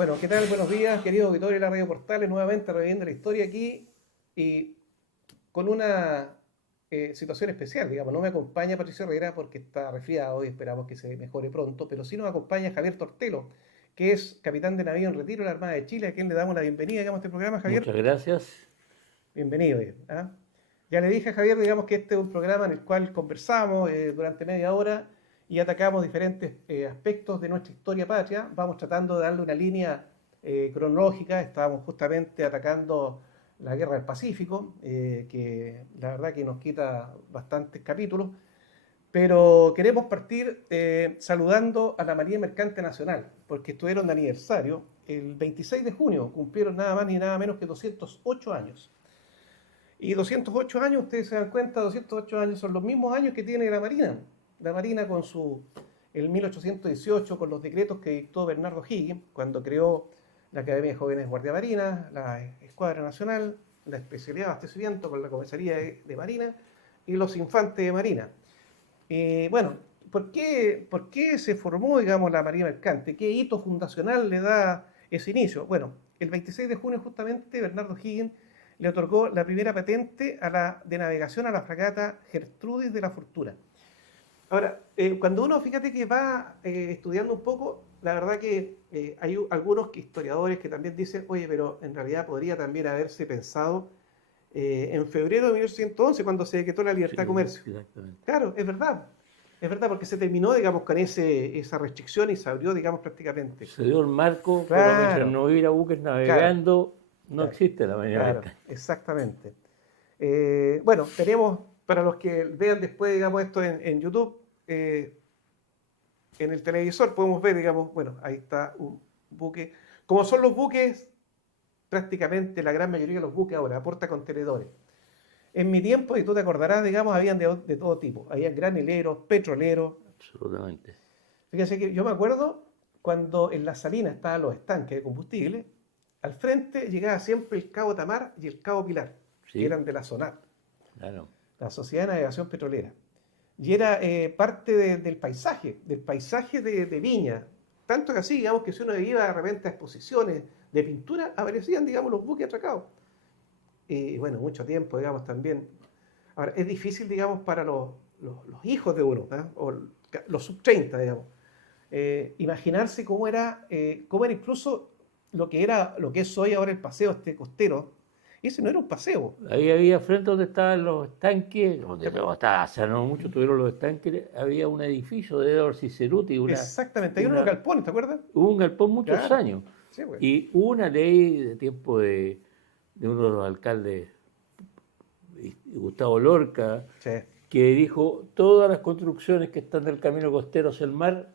Bueno, ¿qué tal? Buenos días, querido auditorio de la Radio Portales, nuevamente reviviendo la historia aquí y con una situación especial, digamos. No me acompaña Patricio Herrera porque está resfriado y esperamos que se mejore pronto, pero sí nos acompaña Javier Tortelo, que es capitán de navío en retiro de la Armada de Chile, a quien le damos la bienvenida, digamos, a este programa, Javier. Muchas gracias. Bienvenido. ¿Ah? Ya le dije a Javier, digamos, que este es un programa en el cual conversamos durante media hora y atacamos diferentes aspectos de nuestra historia patria. Vamos tratando de darle una línea cronológica. Estábamos justamente atacando la Guerra del Pacífico, que la verdad que nos quita bastantes capítulos. Pero queremos partir saludando a la Marina Mercante Nacional, porque estuvieron de aniversario. El 26 de junio cumplieron nada más ni nada menos que 208 años. Y 208 años, ustedes se dan cuenta, 208 años son los mismos años que tiene la Marina. La Marina con el 1818, con los decretos que dictó Bernardo Higgins, cuando creó la Academia de Jóvenes Guardia Marina, la Escuadra Nacional, la especialidad de abastecimiento con la Comisaría de Marina y los infantes de Marina. Bueno, ¿por qué se formó, digamos, la Marina Mercante? ¿Qué hito fundacional le da ese inicio? Bueno, el 26 de junio justamente Bernardo Higgins le otorgó la primera patente de navegación a la fragata Gertrudis de la Fortuna. Ahora, cuando uno, fíjate que va estudiando un poco, la verdad que hay algunos historiadores que también dicen, oye, pero en realidad podría también haberse pensado en febrero de 1811, cuando se decretó la libertad Sí, de comercio. exactamente. Claro, es verdad, porque se terminó, digamos, con esa restricción y se abrió, digamos, prácticamente. Se dio el marco, pero mientras Claro, no hubiera buques claro, navegando, no claro, existe la Marina claro, Mercante. exactamente. Bueno, tenemos, para los que vean después, digamos, esto en YouTube, en el televisor podemos ver, digamos, bueno, ahí está un buque. Como son los buques, prácticamente la gran mayoría de los buques ahora, portacontenedores. En mi tiempo, y tú te acordarás, digamos, habían de todo tipo. Habían granileros, petroleros. Absolutamente. Fíjense que yo me acuerdo cuando en la salina estaban los estanques de combustible, al frente llegaba siempre el Cabo Tamar y el Cabo Pilar, que Sí, eran de la SONAP, claro. la Sociedad de Navegación Petrolera. Y era parte del paisaje de Viña. Tanto que así, digamos, que si uno iba de repente a exposiciones de pintura, aparecían, digamos, los buques atracados. Y bueno, mucho tiempo, digamos, también. Ahora, es difícil, digamos, para los hijos de uno, ¿eh? O los sub-30, digamos, imaginarse cómo era incluso lo que es hoy ahora el paseo este costero. Ese no era un paseo. Ahí había, frente donde estaban los estanques, donde no estaba, hace no mucho tuvieron los estanques, había un edificio de Edward Ciceruti, Exactamente, hay unos una, galpones, ¿te acuerdas? hubo un galpón muchos Claro, años. sí, güey. Y hubo una ley de tiempo de uno de los alcaldes, Gustavo Lorca, Sí, que dijo todas las construcciones que están del camino costero hacia el mar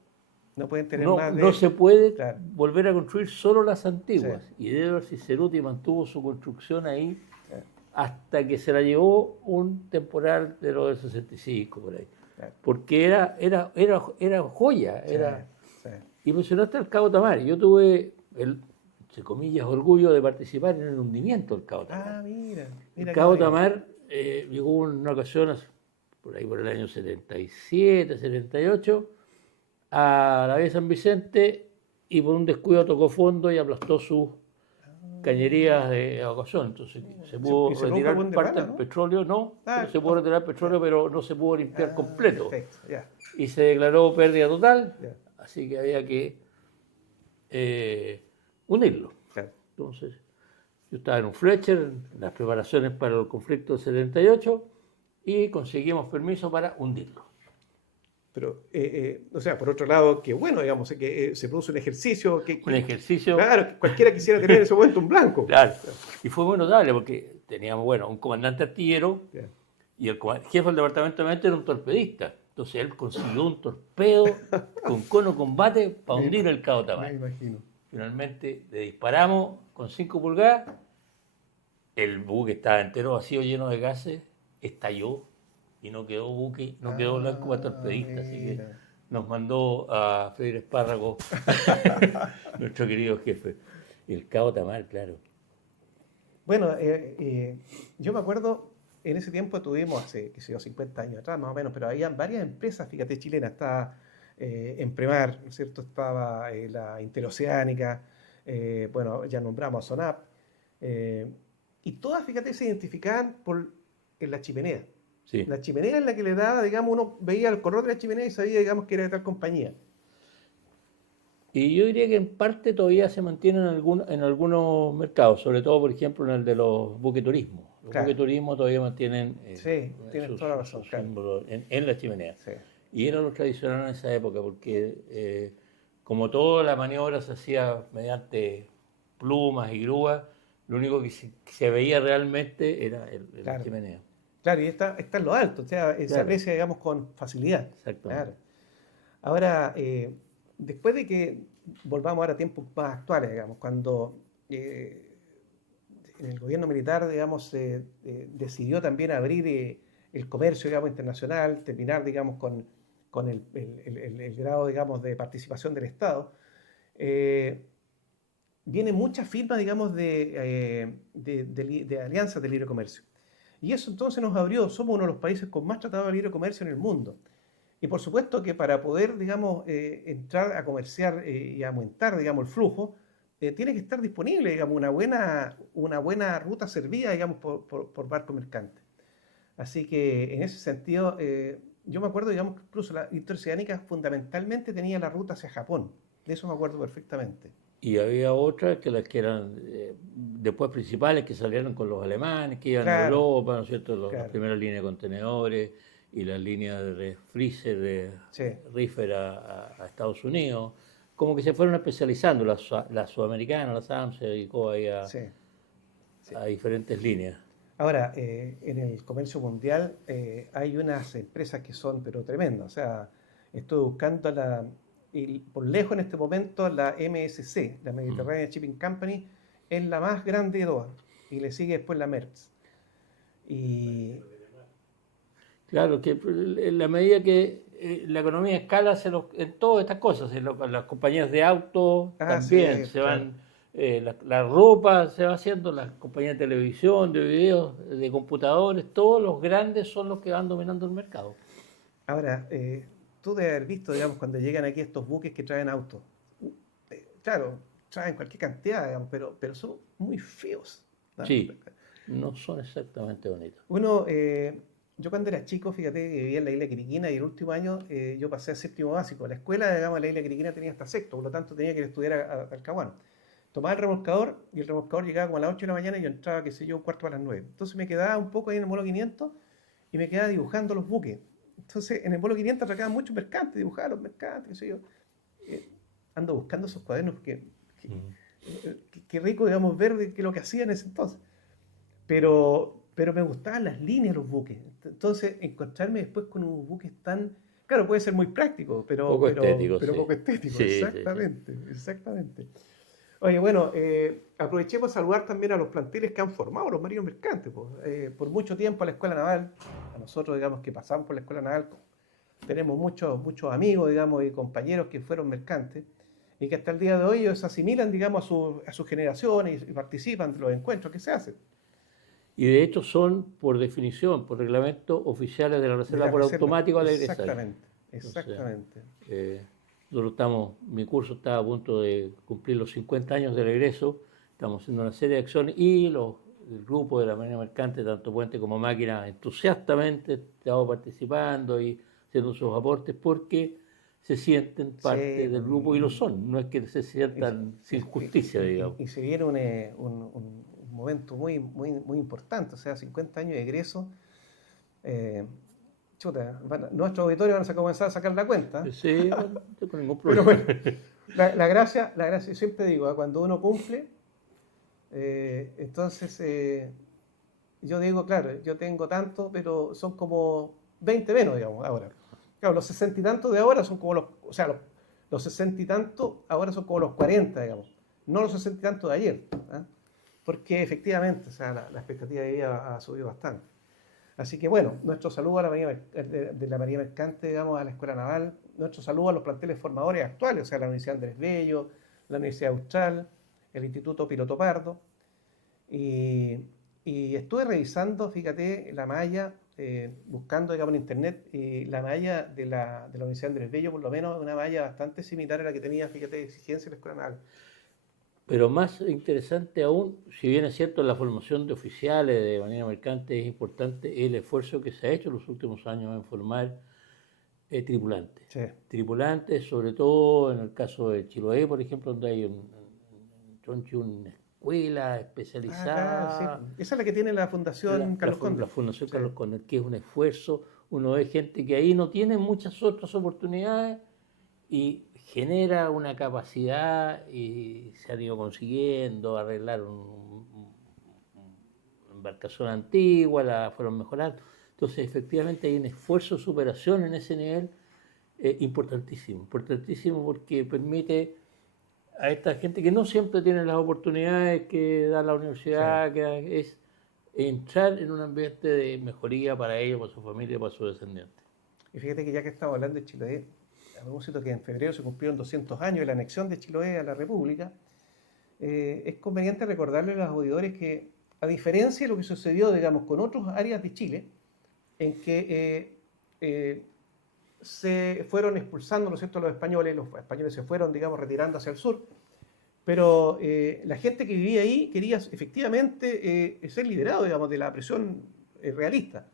no pueden tener no, más no de. se puede Claro, volver a construir solo las sí, antiguas. Y Edward Ciceruti mantuvo su construcción ahí sí, hasta que se la llevó un temporal de los del 65 por ahí. claro, Porque era joya, sí, era. sí. Y mencionaste el Cabo Tamar. Yo tuve el, entre comillas, orgullo de participar en el hundimiento del Cabo Tamar. Ah, mira, El mira qué Cabo bonito. Tamar llegó en una ocasión, por ahí por el año 77, 78, a la vía San Vicente y por un descuido tocó fondo y aplastó sus cañerías de evacuación. Entonces se Y pudo se produjo el retirar buen parte derrame, del ¿no? petróleo, no, pero Ah, se pudo retirar el petróleo, ya. pero no se pudo limpiar completo. Perfecto, ya, Y se declaró pérdida total, ya, así que había que eh, unirlo. claro. Entonces, yo estaba en un Fletcher, en las preparaciones para el conflicto del 78, y conseguimos permiso para hundirlo. Pero, o sea, por otro lado, que bueno, digamos, que se produce un ejercicio Un ejercicio, claro, que cualquiera quisiera tener en ese momento un blanco. claro, y fue muy notable porque teníamos, bueno, un comandante artillero Ya. y el jefe del departamento de mente era un torpedista. Entonces él consiguió un torpedo con cono combate para Me, hundir el Cabo me Tamar. imagino. Finalmente le disparamos con 5 pulgadas, el buque estaba entero vacío, lleno de gases, estalló y no quedó buque, no quedó blanco para torpedista, así que Mira. nos mandó a freír espárragos nuestro querido jefe. El Cabo Tamar, claro. Bueno, yo me acuerdo, en ese tiempo tuvimos, hace, qué sé yo, 50 años atrás más o menos, pero habían varias empresas, fíjate, chilenas, estaba Empremar, ¿no es cierto? Estaba la Interoceánica, bueno, ya nombramos a SONAP, y todas, fíjate, se identificaban en la chimenea. Sí. La chimenea es la que le daba, digamos, uno veía el color de la chimenea y sabía, digamos, que era de tal compañía. Y yo diría que en parte todavía se mantiene en algunos mercados, sobre todo, por ejemplo, en el de los buqueturismos. Los Claro, buqueturismos todavía mantienen sí, tienes toda la razón, sus claro. símbolos en la chimenea. Sí, Y era lo tradicional en esa época, porque como toda la maniobra se hacía mediante plumas y grúas, lo único que se veía realmente era la claro. chimenea. Claro, y está en lo alto, o sea, se Claro, aprecia, digamos, con facilidad. exactamente. Claro. Ahora, después de que volvamos ahora a tiempos más actuales, digamos, cuando en el gobierno militar, digamos, decidió también abrir el comercio, digamos, internacional, terminar, digamos, con el grado, digamos, de participación del Estado, eh, vienen muchas firmas, digamos, de alianzas de libre comercio. Y eso entonces nos abrió, somos uno de los países con más tratados de libre comercio en el mundo. Y por supuesto que para poder, digamos, entrar a comerciar y aumentar, digamos, el flujo, tiene que estar disponible, digamos, una buena ruta servida, digamos, por barco mercante. Así que en ese sentido, yo me acuerdo, digamos, que incluso la interoceánica fundamentalmente tenía la ruta hacia Japón. De eso me acuerdo perfectamente. Y había otras que las que eran después principales que salieron con los alemanes, que iban a Claro, Europa, ¿no es cierto? Las claro, primeras líneas de contenedores y las líneas de freezer, de sí, reefer a Estados Unidos. Como que se fueron especializando las sudamericanas, las AMSE y todo ahí sí, sí. a diferentes líneas. Ahora, en el comercio mundial hay unas empresas que son, pero tremendas. O sea, estoy buscando y por lejos en este momento la MSC, la Mm. Mediterranean Shipping Company, es la más grande de todas. Y le sigue después la Maersk. Y, Claro, que en la medida que la economía escala en todas estas cosas, las compañías de autos sí, también se claro. van, la ropa se va haciendo, las compañías de televisión, de videos, de computadores, todos los grandes son los que van dominando el mercado. Ahora, tú debes haber visto, digamos, cuando llegan aquí estos buques que traen autos. Claro, traen cualquier cantidad, digamos, pero son muy feos, ¿no? Sí, no son exactamente bonitos. Uno, yo cuando era chico, fíjate, que vivía en la isla Quiriquina y el último año yo pasé a séptimo básico. La escuela, digamos, de la isla Quiriquina tenía hasta sexto, por lo tanto tenía que ir a estudiar a Talcahuano. Tomaba el remolcador y el remolcador llegaba como a las 8 de la mañana y yo entraba, qué sé yo, un cuarto para las 9. Entonces me quedaba un poco ahí en el Molo 500 y me quedaba dibujando los buques. Entonces en el Molo 500 atracaban muchos mercantes, dibujaba los mercantes, qué sé yo. Eh, ando buscando esos cuadernos porque Mm. qué rico, digamos, ver qué es lo que hacían en ese entonces. Pero me gustaban las líneas de los buques. Entonces, encontrarme después con unos buques tan... Claro, puede ser muy práctico, Poco estético, pero sí. poco estético. Sí, sí, sí. Exactamente, exactamente. Oye, bueno, aprovechemos a saludar también a los planteles que han formado los marinos mercantes. Pues. Por mucho tiempo a la Escuela Naval, a nosotros, digamos, que pasamos por la Escuela Naval, tenemos muchos amigos, digamos, y compañeros que fueron mercantes y que hasta el día de hoy ellos se asimilan, digamos, a sus generaciones y participan de los encuentros que se hacen. Y de hecho son, por definición, por reglamento, oficiales de la De Reserva la por reserva, automático al egresar. exactamente, Entonces, exactamente. eh, nosotros mi curso está a punto de cumplir los 50 años del egreso, estamos haciendo una serie de acciones y el grupo de la Marina Mercante, tanto Puente como Máquina, entusiastamente estamos participando y haciendo sus aportes porque se sienten Sí, parte del pues, grupo y lo son, no es que se sientan sin justicia, digamos. y se viene un momento muy importante, o sea, 50 años de egreso. eh, Chuta, nuestros auditores van a comenzar a sacar la cuenta, Sí, bueno, no tengo ningún pero problema. bueno, la gracia, yo siempre digo, cuando uno cumple, entonces yo digo, claro, yo tengo tanto, pero son como 20 menos, digamos, ahora. Claro, los 60 y tantos de ahora son como o sea, los 60 y tantos ahora son como los 40, digamos, no los 60 y tantos de ayer, ¿ah? Porque efectivamente, o sea, la expectativa de vida ha subido bastante. Así que bueno, nuestro saludo a la Marina, de la Marina Mercante, digamos, a la Escuela Naval, nuestro saludo a los planteles formadores actuales, o sea, la Universidad Andrés Bello, la Universidad Austral, el Instituto Piloto Pardo, y, y estuve revisando, fíjate, la malla, buscando, digamos, en internet, la malla de la Universidad Andrés Bello, por lo menos, una malla bastante similar a la que tenía, fíjate, de exigencia de la Escuela Naval. Pero más interesante aún, si bien es cierto la formación de oficiales de manera mercante es importante, el esfuerzo que se ha hecho en los últimos años en formar tripulantes. Sí. Tripulantes, sobre todo en el caso de Chiloé, por ejemplo, donde hay en Chonchi una escuela Ah, claro, sí. especializada, Esa es la que tiene la Fundación Carlos la Conde. Fundación Sí. Carlos Conde, que es un esfuerzo. Uno ve gente que ahí no tiene muchas otras oportunidades y genera una capacidad y se han ido consiguiendo arreglar una embarcación antigua, la fueron mejorando. Entonces, efectivamente, hay un esfuerzo de superación en ese nivel importantísimo porque permite a esta gente que no siempre tiene las oportunidades que da la Sí. universidad, que es entrar en un ambiente de mejoría para ellos, para su familia, para sus descendientes. Y fíjate que ya que estamos hablando de Chiloé, a propósito que en febrero se cumplieron 200 años de la anexión de Chiloé a la República, es conveniente recordarle a los auditores que, a diferencia de lo que sucedió, digamos, con otras áreas de Chile, en que se fueron expulsando, ¿no es cierto?, los españoles se fueron, digamos, retirando hacia el sur, pero la gente que vivía ahí quería efectivamente ser liberado, digamos, de la presión realista.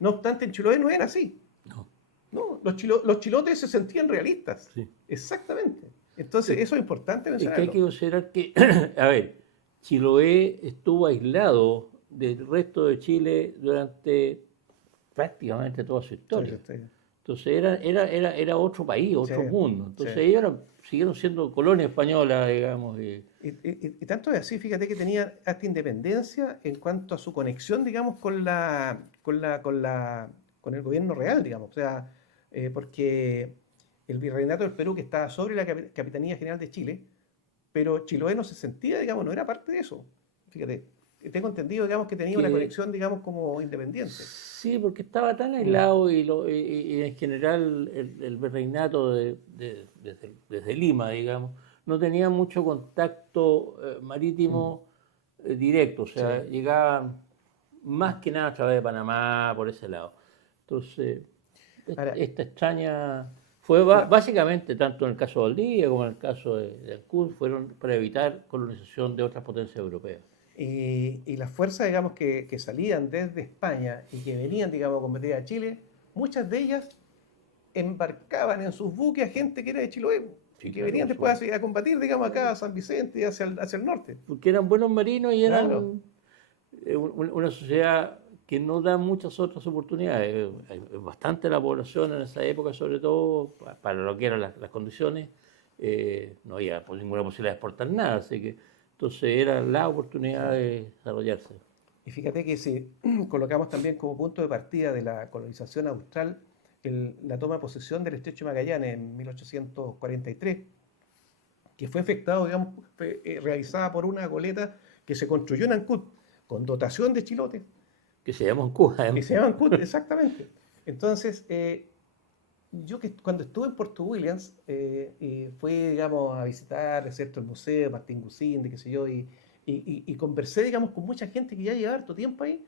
No obstante, en Chiloé no era así. No, No, los chilotes se sentían realistas. sí. Exactamente. Entonces, Sí. eso es importante Es que hay mencionarlo. que considerar que, a ver, Chiloé estuvo aislado del resto de Chile durante prácticamente toda su historia. Entonces era otro país, Sí, otro mundo. Entonces sí. ellos siguieron siendo colonia española, digamos. Y tanto es así, fíjate que tenía hasta independencia en cuanto a su conexión, digamos, con el gobierno real, digamos. O sea, porque el virreinato del Perú, que estaba sobre la Capitanía General de Chile, pero Chiloé no se sentía, digamos, no era parte de eso. Fíjate, tengo entendido, digamos, que tenía una que conexión, digamos, como independiente. Sí, porque estaba tan Mm, aislado y en general el virreinato desde Lima, digamos, no tenía mucho contacto mm, marítimo directo, o sí. sea, llegaban más que nada a través de Panamá, por ese lado. Entonces, Ahora, esta extraña fue la- básicamente, tanto en el caso de Valdivia como en el caso de Ancud, fueron para evitar colonización de otras potencias europeas. y las fuerzas, digamos, que salían desde España y que venían, digamos, a combatir a Chile, muchas de ellas embarcaban en sus buques a gente que era de Chiloé y Sí, que claro, venían por después supuesto. a combatir, digamos, acá a San Vicente y hacia el norte. Porque eran buenos marinos y Claro. eran una sociedad que no da muchas otras oportunidades. Hay bastante la población en esa época, sobre todo para lo que eran las condiciones, no había ninguna posibilidad de exportar nada, así que entonces era la oportunidad de desarrollarse. Y fíjate que si colocamos también como punto de partida de la colonización austral la toma de posesión del Estrecho de Magallanes en 1843, que fue efectuado, digamos, realizada por una goleta que se construyó en Ancud con dotación de chilotes, Que se llama Cuba, que además. se llama Ancud, exactamente. Entonces, yo que cuando estuve en Puerto Williams, y fui, digamos, a visitar, ¿cierto?, el museo, Martín Gusín, qué sé yo, y conversé, digamos, con mucha gente que ya llevaba harto tiempo ahí,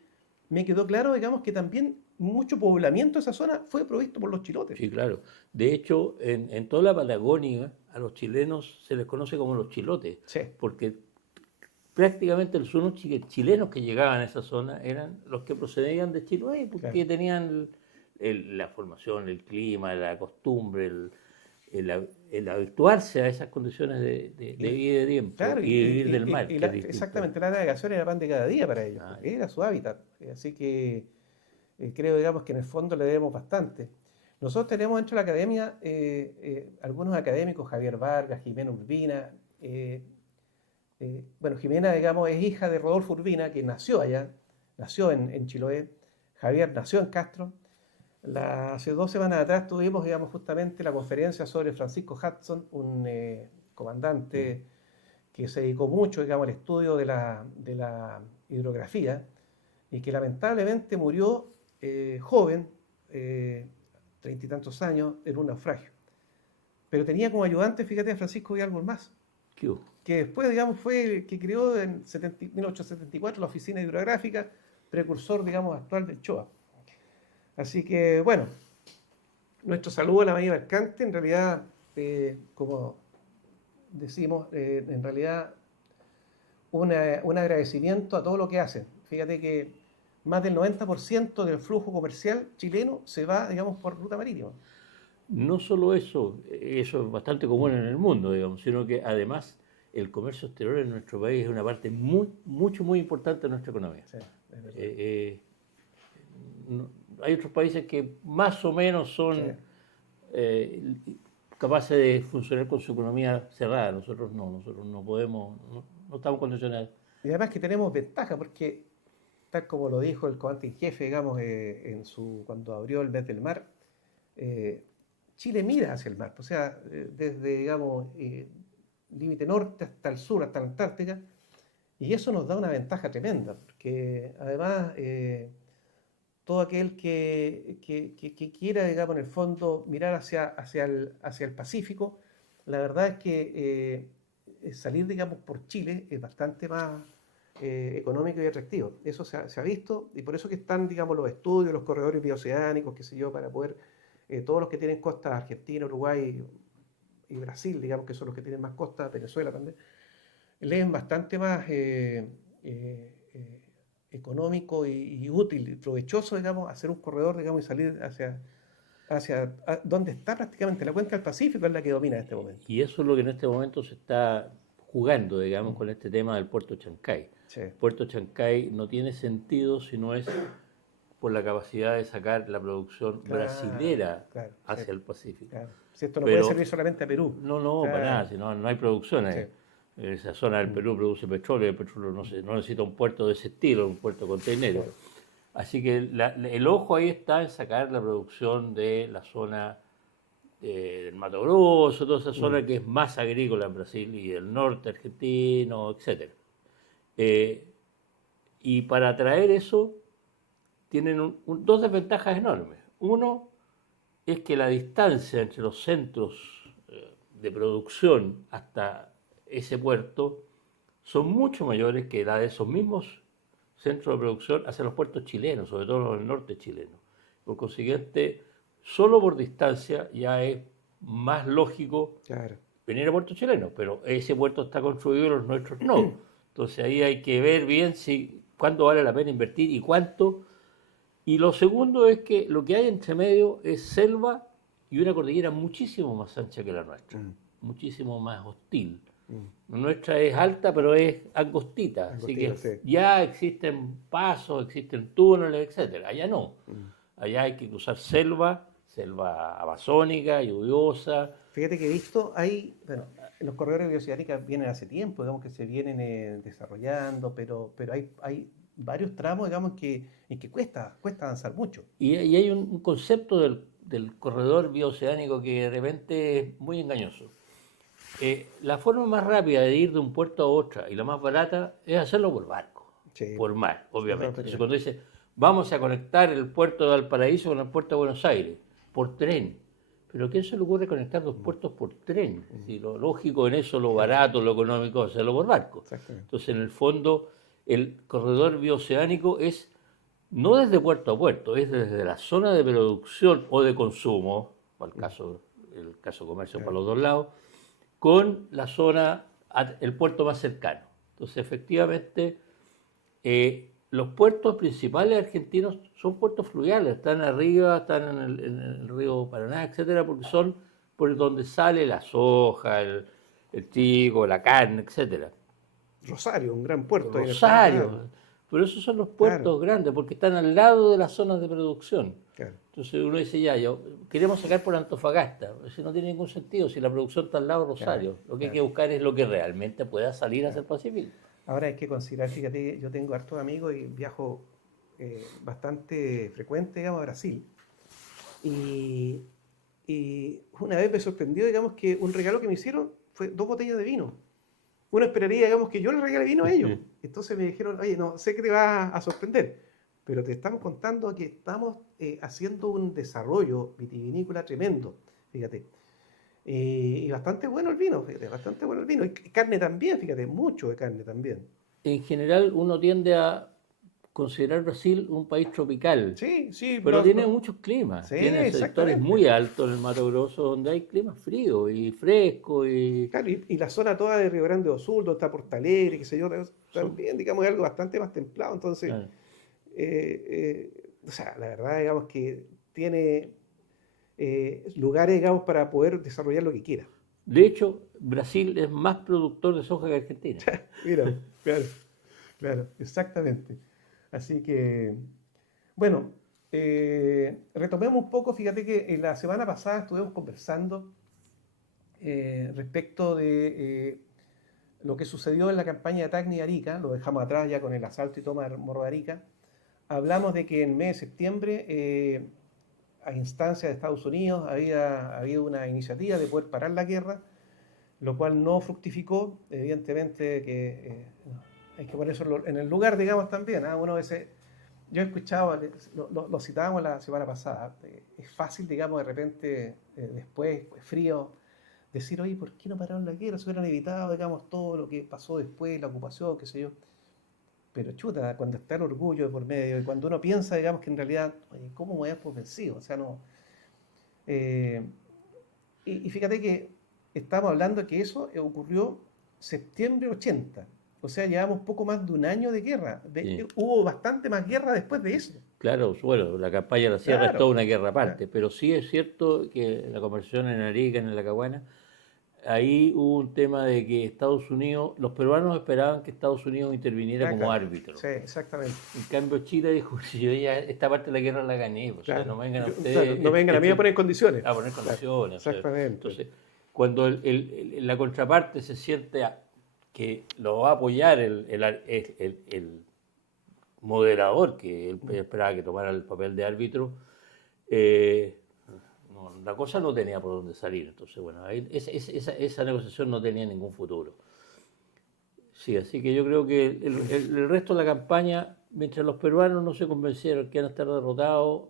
me quedó claro, digamos, que también mucho poblamiento de esa zona fue provisto por los chilotes. Sí, claro. De hecho, en toda la Patagonia a los chilenos se les conoce como los chilotes, Sí, porque prácticamente los únicos chilenos que llegaban a esa zona eran los que procedían de Chiloé, claro. porque tenían la formación, el clima, la costumbre, el habituarse a esas condiciones de Y, vida y de tiempo claro, y de vivir del mar, que es distinto. exactamente, la navegación era pan de cada día para ellos, Ah, porque era su hábitat. Así que creo, digamos, que en el fondo le debemos bastante. Nosotros tenemos dentro de la academia algunos académicos, Javier Vargas, Jimena Urbina. Bueno, Jimena, digamos, es hija de Rodolfo Urbina, que nació allá, nació en Chiloé. Javier nació en Castro. Hace 2 semanas atrás tuvimos, digamos, justamente la conferencia sobre Francisco Hudson, un comandante que se dedicó mucho, digamos, al estudio de la hidrografía y que lamentablemente murió joven, 30 y tantos años, en un naufragio. Pero tenía como ayudante, fíjate, a Francisco Vidal más, ¿qué hubo? que después, digamos, fue el que creó en 1874 la Oficina Hidrográfica, precursor, digamos, actual del CHOA. Así que, bueno, nuestro saludo a la María Mercante. En realidad, como decimos, en realidad un agradecimiento a todo lo que hacen. Fíjate que más del 90% del flujo comercial chileno se va, digamos, por ruta marítima. No solo eso, eso es bastante común en el mundo, digamos, sino que además el comercio exterior en nuestro país es una parte muy importante de nuestra economía. Sí, es verdad. Hay otros países que más o menos son Sí. capaces de funcionar con su economía cerrada. Nosotros no podemos, no estamos condicionados. Y además que tenemos ventaja, porque tal como lo dijo el comandante en jefe, digamos, cuando abrió el mes del mar, eh, Chile mira hacia el mar, o sea, desde, digamos, límite norte hasta el sur, hasta la Antártica, y eso nos da una ventaja tremenda, porque además todo aquel que quiera, digamos, en el fondo mirar hacia el Pacífico, la verdad es que salir, digamos, por Chile es bastante más económico y atractivo. Eso se ha visto y por eso que están, digamos, los estudios, los corredores bioceánicos, qué sé yo, para poder, todos los que tienen costas, Argentina, Uruguay y Brasil, digamos, que son los que tienen más costas, Venezuela también, leen bastante más económico y útil, y provechoso, digamos, hacer un corredor, digamos, y salir hacia donde está prácticamente la cuenca del Pacífico, es la que domina en este momento. Y eso es lo que en este momento se está jugando, digamos, Mm. con este tema del puerto Chancay. Sí, Puerto Chancay no tiene sentido si no es por la capacidad de sacar la producción claro, brasilera claro, sí, hacia el Pacífico. claro. Si esto no puede Pero servir solamente a Perú. no, para Claro, nada, si no hay producción sí. ahí. Esa zona del Mm. Perú produce petróleo, el petróleo no necesita un puerto de ese estilo, un puerto containero. Claro. Así que el ojo ahí está en sacar la producción de la zona del Mato Grosso, toda esa zona Mm. que es más agrícola en Brasil y el norte argentino, etc. Y para atraer eso tienen dos desventajas enormes. Uno es que la distancia entre los centros de producción hasta ese puerto son mucho mayores que la de esos mismos centros de producción hacia los puertos chilenos, sobre todo los del norte chileno. Por consiguiente, solo por distancia ya es más lógico Claro. venir a puerto chileno, pero ese puerto está construido y los nuestros no. Entonces ahí hay que ver bien cuándo vale la pena invertir y cuánto. Y lo segundo es que lo que hay entre medio es selva y una cordillera muchísimo más ancha que la nuestra, Mm. muchísimo más hostil. Mm. La nuestra es alta, pero es angostita, así que Angostita, sí. ya existen pasos, existen túneles, etcétera. Allá no. Mm. Allá hay que cruzar selva amazónica, lluviosa. Fíjate que he visto, bueno, los corredores bioceánicos vienen hace tiempo, digamos que se vienen desarrollando, pero hay varios tramos, digamos, en que cuesta avanzar mucho. Y hay un concepto del corredor bioceánico que de repente es muy engañoso. La forma más rápida de ir de un puerto a otra y la más barata es hacerlo por barco, Sí. por mar, obviamente. Totalmente. Entonces, cuando dice, vamos a conectar el puerto de Valparaíso con el puerto de Buenos Aires, por tren. Pero ¿a quién se le ocurre conectar dos puertos por tren? Si lo lógico en eso, lo barato, lo económico, es hacerlo por barco. Exactamente. Entonces, en el fondo, el corredor bioceánico es no desde puerto a puerto, es desde la zona de producción o de consumo, el caso comercio para los dos lados, con la zona, el puerto más cercano. Entonces, efectivamente, los puertos principales argentinos son puertos fluviales, están arriba, están en el río Paraná, etcétera, porque son por donde sale la soja, el trigo, la carne, etcétera. Rosario, un gran puerto. Rosario, pero esos son los puertos grandes, porque están al lado de las zonas de producción. Claro. Entonces uno dice, queremos sacar por Antofagasta, eso no tiene ningún sentido, si la producción está al lado de Rosario. Claro, Lo que hay que buscar es lo que realmente pueda salir hacia el Pacífico. Ahora hay que considerar, fíjate, yo tengo hartos amigos y viajo bastante frecuente, digamos, a Brasil. Y una vez me sorprendió, digamos, que un regalo que me hicieron fue 2 botellas de vino. Uno esperaría, digamos, que yo les regale vino a ellos. Entonces me dijeron, oye, no, sé que te va a sorprender, pero te estamos contando que estamos haciendo un desarrollo vitivinícola tremendo, fíjate. Y bastante bueno el vino, fíjate, bastante bueno el vino. Y carne también, fíjate, mucho de carne también. En general uno tiende a considerar Brasil un país tropical, Sí, sí, pero tiene muchos climas. sí, Tiene sectores exactamente. muy altos en el Mato Grosso donde hay climas fríos y frescos y Claro, y la zona toda de Río Grande do Sul, donde está Porto Alegre, qué sé yo, son, también, digamos, es algo bastante más templado. Entonces, claro. o sea, la verdad, digamos que tiene lugares, digamos, para poder desarrollar lo que quiera. De hecho, Brasil es más productor de soja que Argentina. Mira, claro, claro, exactamente. Así que, bueno, retomemos un poco, fíjate que la semana pasada estuvimos conversando respecto de lo que sucedió en la campaña de Tacna y Arica, lo dejamos atrás ya con el asalto y toma de Morro de Arica. Hablamos de que en el mes de septiembre, a instancias de Estados Unidos, había habido una iniciativa de poder parar la guerra, lo cual no fructificó. Evidentemente que hay que poner eso en el lugar, digamos, también. Uno a veces, yo he escuchado, lo citábamos la semana pasada, es fácil, digamos, de repente, después, frío, decir, oye, ¿por qué no pararon la guerra? Se hubieran evitado, digamos, todo lo que pasó después, la ocupación, qué sé yo. Pero chuta, cuando está el orgullo de por medio y cuando uno piensa, digamos, que en realidad, oye, ¿cómo me voy a dar por vencido? O sea, no. eh, y fíjate que estamos hablando que eso ocurrió septiembre 80. O sea, llevamos poco más de un año de guerra. Sí. Hubo bastante más guerra después de eso. Claro, bueno, la campaña de la sierra es Claro. toda una guerra Claro. aparte, pero sí es cierto que la conversión en Arica, en la Caguana, ahí hubo un tema de que Estados Unidos, los peruanos esperaban que Estados Unidos interviniera como Claro. árbitro. Sí, exactamente. En cambio, Chile dijo, si yo ya esta parte de la guerra la gané, o sea, Claro. no vengan a Claro, ustedes no vengan a mí a poner condiciones. a poner Claro, condiciones. O sea, exactamente. entonces, cuando la contraparte se siente que lo va a apoyar el moderador, que él esperaba que tomara el papel de árbitro, eh, la cosa no tenía por dónde salir. Entonces, bueno, ahí, esa negociación no tenía ningún futuro. Sí, así que yo creo que el resto de la campaña, mientras los peruanos no se convencieron que iban a estar derrotados,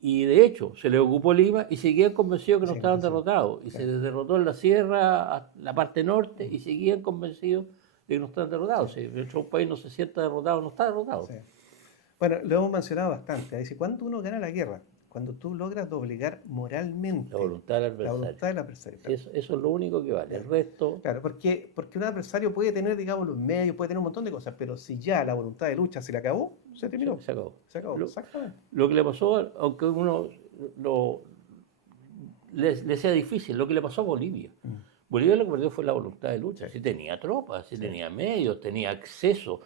y de hecho se les ocupó Lima y seguían convencidos que no Sí, estaban sí, derrotados, y se claro. les derrotó en la sierra, la parte norte, y seguían convencidos de que no estaban derrotados. Sí, Si mientras un país no se sienta derrotado, no está derrotado. sí. Bueno, lo hemos mencionado bastante. Dice, ¿cuándo uno gana la guerra? Cuando tú logras doblegar La moralmente voluntad del la adversario. voluntad del adversario. Sí, Claro, eso es lo único que vale. El claro. resto, Claro, porque un adversario puede tener, digamos, los medios, puede tener un montón de cosas, pero si ya la voluntad de lucha se le acabó, se terminó. se acabó. Se acabó, Lo, exactamente. lo que le pasó, aunque uno le sea difícil, lo que le pasó a Bolivia. Mm. Bolivia lo que perdió fue la voluntad de lucha. Sí, Sí tenía tropas, sí sí, tenía medios, tenía acceso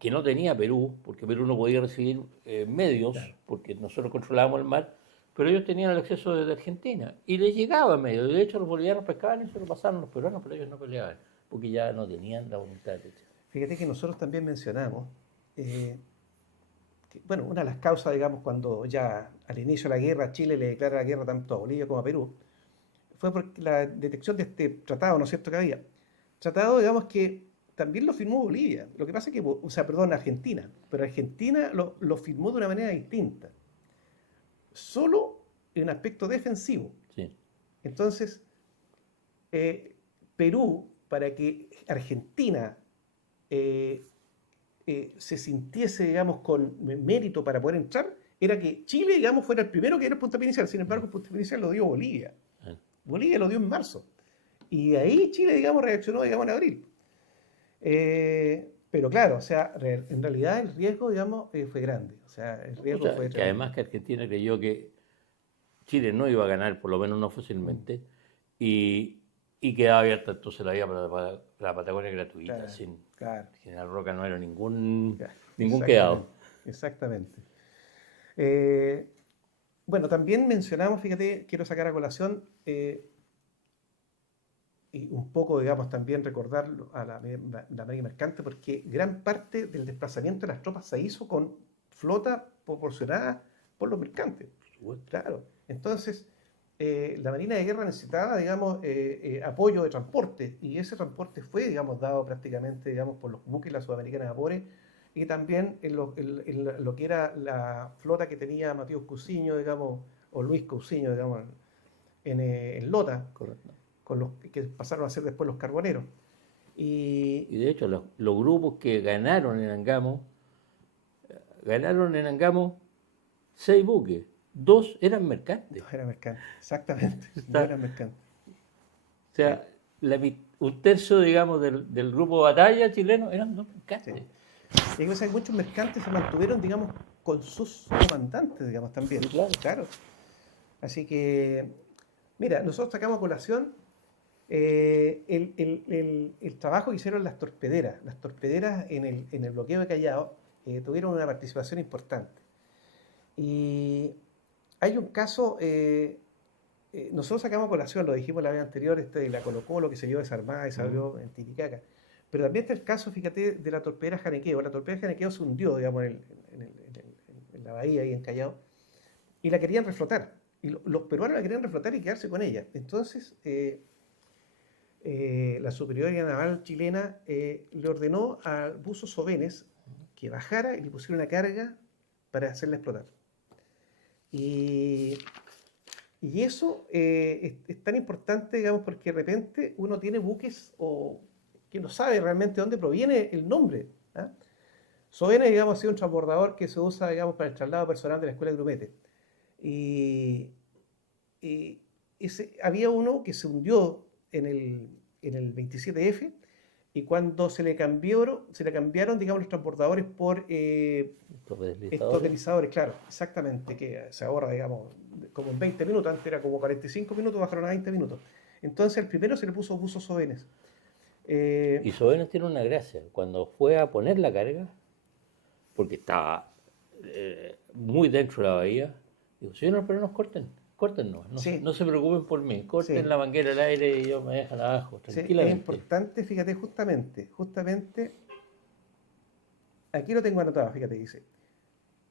que no tenía Perú, porque Perú no podía recibir medios, claro. porque nosotros controlábamos el mar, pero ellos tenían el acceso desde Argentina y les llegaba medios. De hecho, los bolivianos pescaban y se lo pasaron a los peruanos, pero ellos no peleaban, porque ya no tenían la voluntad de lucha. Fíjate que nosotros también mencionamos, eh, bueno, una de las causas, digamos, cuando ya al inicio de la guerra Chile le declara la guerra tanto a Bolivia como a Perú, fue por la detección de este tratado, ¿no es cierto?, que había. Tratado, digamos, que también lo firmó Bolivia. Lo que pasa es que, o sea, perdón, Argentina. Pero Argentina lo firmó de una manera distinta. Solo en aspecto defensivo. Sí. Entonces, Perú, para que Argentina se sintiese, digamos, con mérito para poder entrar, era que Chile, digamos, fuera el primero que diera el puntapié inicial. Sin embargo, el puntapié inicial lo dio Bolivia. Bolivia lo dio en marzo. Y de ahí Chile, digamos, reaccionó, digamos, en abril. Pero claro, o sea, en realidad el riesgo, digamos, fue grande. O sea, el O riesgo sea, fue que tremendo. además que Argentina creyó que Chile no iba a ganar, por lo menos no Mm, fácilmente, y, y quedaba abierta entonces la vía para la Patagonia gratuita. claro, Sin claro, General Roca no era ningún, claro, ningún quedado. exactamente, exactamente. Eh, bueno, también mencionamos, fíjate, quiero sacar a colación y un poco, digamos, también recordar a la Marina Mercante, porque gran parte del desplazamiento de las tropas se hizo con flota proporcionada por los mercantes. Por supuesto. Claro. Entonces, la Marina de Guerra necesitaba, digamos, apoyo de transporte, y ese transporte fue, digamos, dado prácticamente, digamos, por los buques de la Sudamericana de Vapores, y también en lo que era la flota que tenía Matías Cousiño, digamos, o Luis Cousiño, digamos, en Lota, Correcto. con los que pasaron a ser después los carboneros. Y Y de hecho, los grupos que ganaron en Angamo ganaron en Angamos 6 buques, 2 eran mercantes. No era mercante, exactamente. No Está- era mercante. O sea, un tercio, digamos, del grupo de batalla chileno eran 2 mercantes. Y hay que muchos mercantes se mantuvieron, digamos, con sus comandantes, digamos, también. Sí, claro. Claro. Así que, mira, nosotros sacamos a colación el trabajo que hicieron las torpederas. Las torpederas en el bloqueo de Callao tuvieron una participación importante. Y hay un caso, nosotros sacamos a colación, lo dijimos la vez anterior, de la Colo-Colo que se vio desarmada y se abrió en Titicaca. Pero también está el caso, fíjate, de la torpedera Janequeo. La torpedera Janequeo se hundió, digamos, en la bahía ahí en Callao, y la querían reflotar. Y los peruanos la querían reflotar y quedarse con ella. Entonces, la Superioridad Naval chilena le ordenó a buzos sovenes que bajara y le pusiera una carga para hacerla explotar. Y eso es tan importante, digamos, porque de repente uno tiene buques que no sabe realmente dónde proviene el nombre. ¿Ah? Sovenes, digamos, ha sido un transbordador que se usa, digamos, para el traslado personal de la escuela de grumete. Y había uno que se hundió en el 27F, y cuando se le cambiaron, digamos, los transportadores por estos deslizadores, claro, exactamente, que se ahorra, digamos, como en 20 minutos, antes era como 45 minutos, bajaron a 20 minutos. Entonces al primero se le puso buzos Sovenes. Y Sobenes tiene una gracia. Cuando fue a poner la carga, porque estaba muy dentro de la bahía, digo, señor, pero nos córtennos, Sí. no se preocupen por mí, corten Sí. la manguera al aire y yo me dejan abajo, Sí, es tranquilamente. importante, fíjate, justamente, aquí lo tengo anotado, fíjate, dice,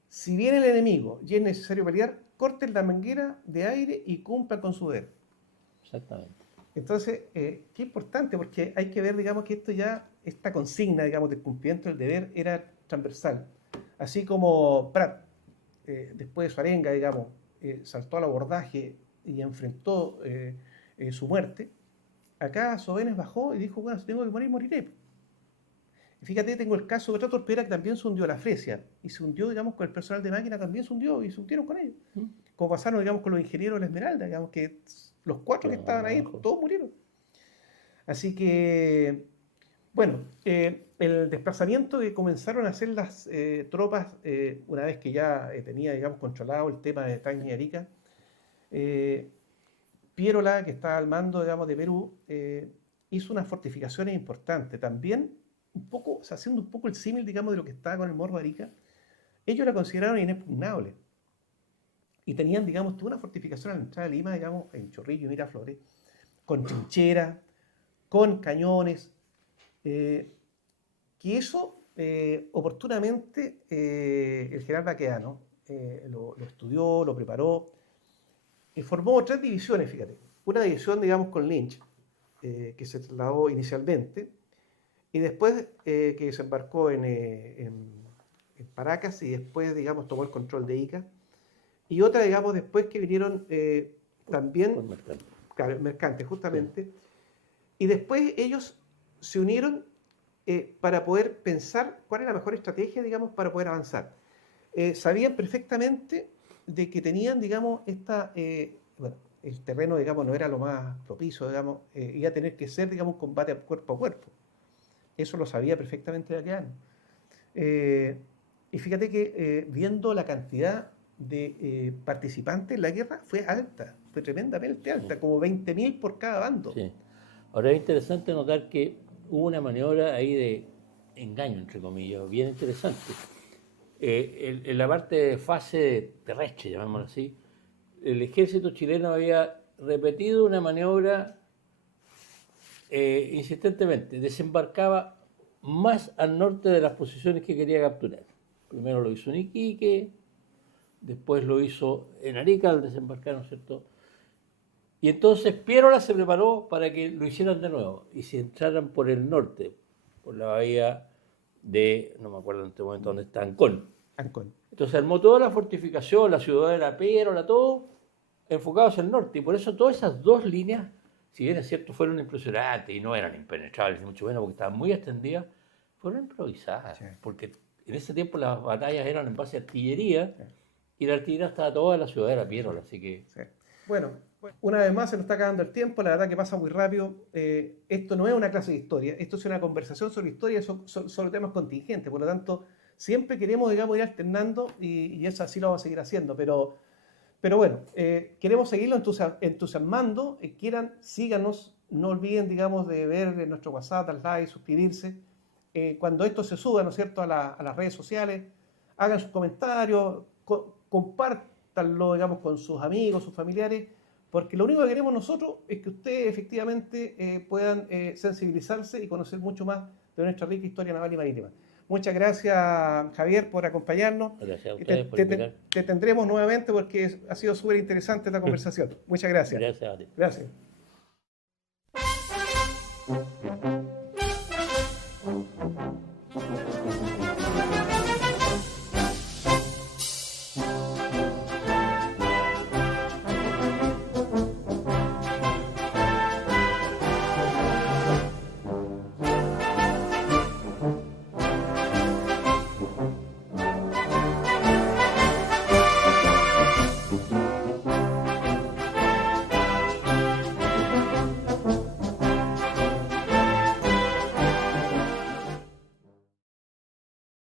si viene el enemigo y es necesario pelear, corten la manguera de aire y cumplan con su deber. Exactamente. Entonces, qué importante, porque hay que ver, digamos, que esta consigna, digamos, del cumplimiento del deber era transversal. Así como Prat, después de su arenga, digamos, saltó al abordaje y enfrentó su muerte, acá Sobenes bajó y dijo, bueno, si tengo que morir, moriré. Y fíjate, tengo el caso de otra torpedera que también se hundió, la Fresia, y se hundió, digamos, con el personal de máquina, también se hundió y se hundieron con ellos. Como pasaron, digamos, con los ingenieros de la Esmeralda, digamos, que los 4 que estaban ahí, todos murieron. Así que, bueno, el desplazamiento que comenzaron a hacer las tropas, una vez que ya tenía, digamos, controlado el tema de Tacna y Arica, Pierola, que estaba al mando, digamos, de Perú, hizo unas fortificaciones importantes. También, un poco, o sea, haciendo un poco el símil, digamos, de lo que estaba con el Morro de Arica, ellos la consideraron inexpugnable. Y tenían, digamos, toda una fortificación a la entrada de Lima, digamos, en Chorrillo y Miraflores, con trincheras, con cañones, que eso oportunamente el general Baqueano lo estudió, lo preparó, y formó 3 divisiones, fíjate. Una división, digamos, con Lynch, que se trasladó inicialmente, y después que desembarcó en Paracas, y después, digamos, tomó el control de Ica. Y otra, digamos, después que vinieron también mercantes, justamente. Sí. Y después ellos se unieron para poder pensar cuál era la mejor estrategia, digamos, para poder avanzar. Sabían perfectamente de que tenían, digamos, bueno, el terreno, digamos, no era lo más propicio, digamos, iba a tener que ser, digamos, un combate cuerpo a cuerpo. Eso lo sabía perfectamente Baqueano. Y fíjate que viendo la cantidad de participantes en la guerra fue alta, fue tremendamente alta, como 20.000 por cada bando. Sí. Ahora es interesante notar que hubo una maniobra ahí de engaño, entre comillas, bien interesante. En la parte de fase terrestre, llamémoslo así, el ejército chileno había repetido una maniobra insistentemente, desembarcaba más al norte de las posiciones que quería capturar. Primero lo hizo en Iquique, después lo hizo en Arica al desembarcar, ¿no es cierto? Y entonces Pierola se preparó para que lo hicieran de nuevo y se entraran por el norte, por la bahía de, no me acuerdo en este momento dónde está, Ancón. Entonces armó toda la fortificación, la ciudad de la Pierola, todo enfocado hacia el norte. Y por eso todas esas 2 líneas, si bien es cierto, fueron impresionantes y no eran impenetrables, ni mucho menos, porque estaban muy extendidas, fueron improvisadas. Sí. Porque en ese tiempo las batallas eran en base a artillería y la artillería estaba toda en la ciudad de Piérola, así que... Sí. Bueno, una vez más se nos está acabando el tiempo, la verdad que pasa muy rápido. Esto no es una clase de historia, esto es una conversación sobre historia, sobre temas contingentes, por lo tanto, siempre queremos, digamos, ir alternando y eso así lo vamos a seguir haciendo, pero bueno, queremos seguirlo entusiasmando, síganos, no olviden, digamos, de ver nuestro WhatsApp, dar like, suscribirse. Cuando esto se suba, ¿no es cierto?, a las redes sociales, hagan sus comentarios, compártanlo, digamos, con sus amigos, sus familiares, porque lo único que queremos nosotros es que ustedes efectivamente puedan sensibilizarse y conocer mucho más de nuestra rica historia naval y marítima. Muchas gracias, Javier, por acompañarnos. Gracias a ustedes por invitar. Te tendremos nuevamente porque ha sido súper interesante esta conversación. Muchas gracias. Gracias a ti. Gracias.